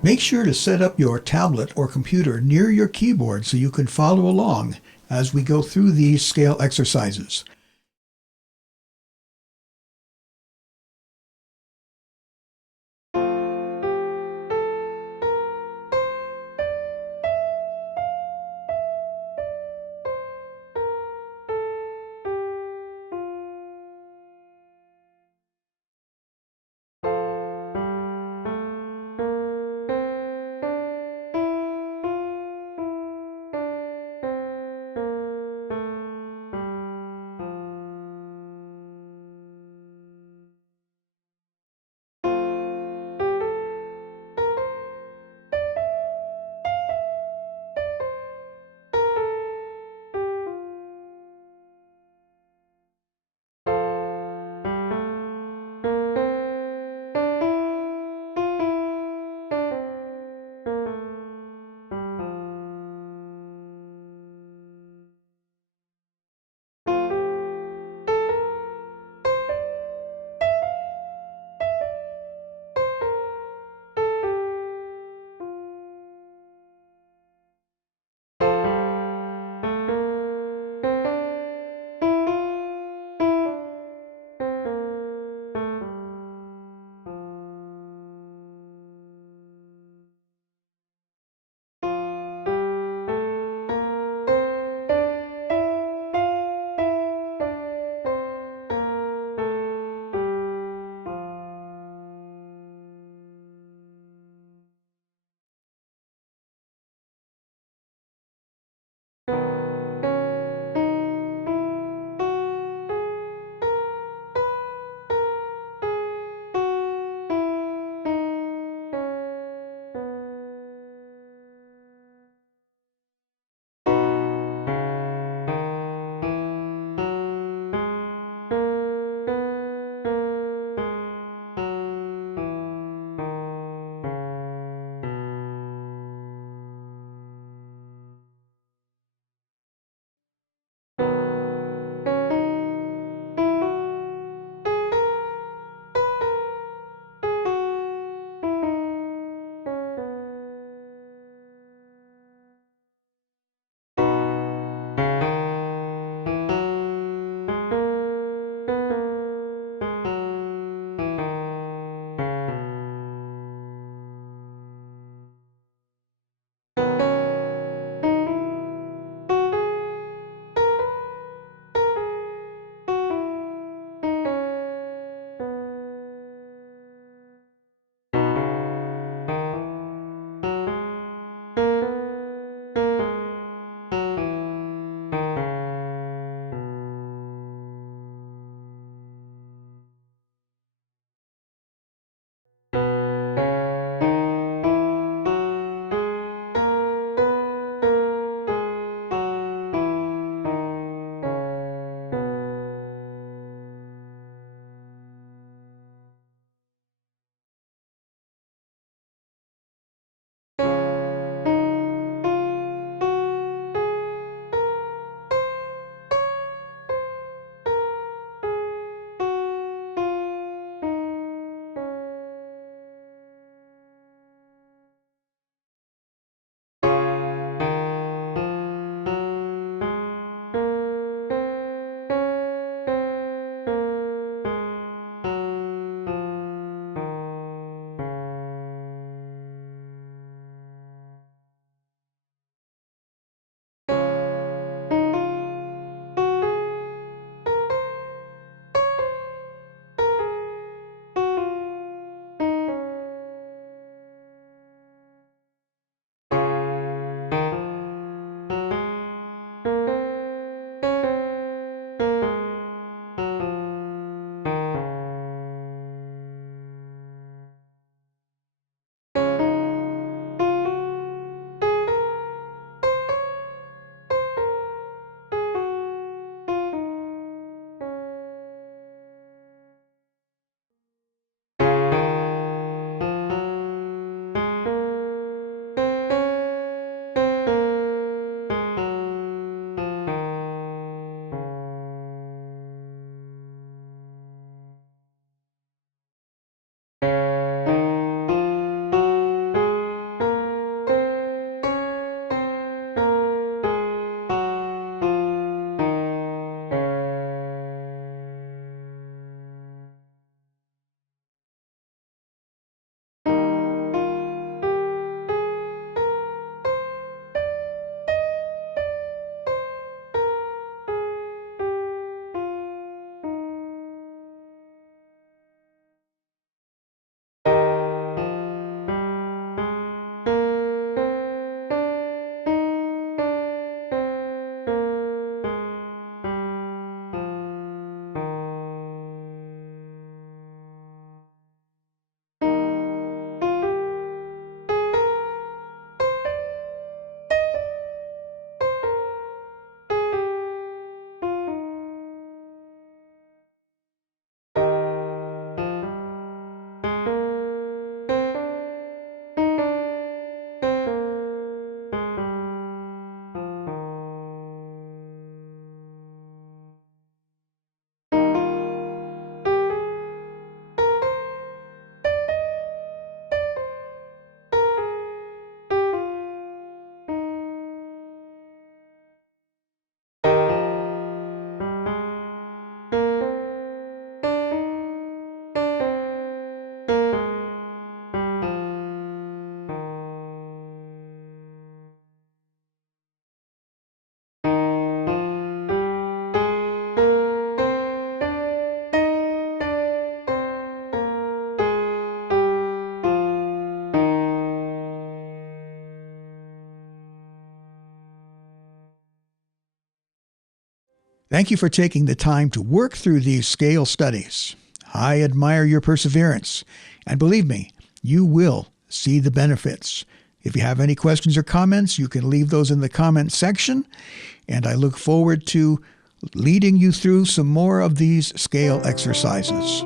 Make sure to set up your tablet or computer near your keyboard so you can follow along as we go through these scale exercises. Thank you for taking the time to work through these scale studies. I admire your perseverance, and believe me, you will see the benefits. If you have any questions or comments, you can leave those in the comment section, and I look forward to leading you through some more of these scale exercises.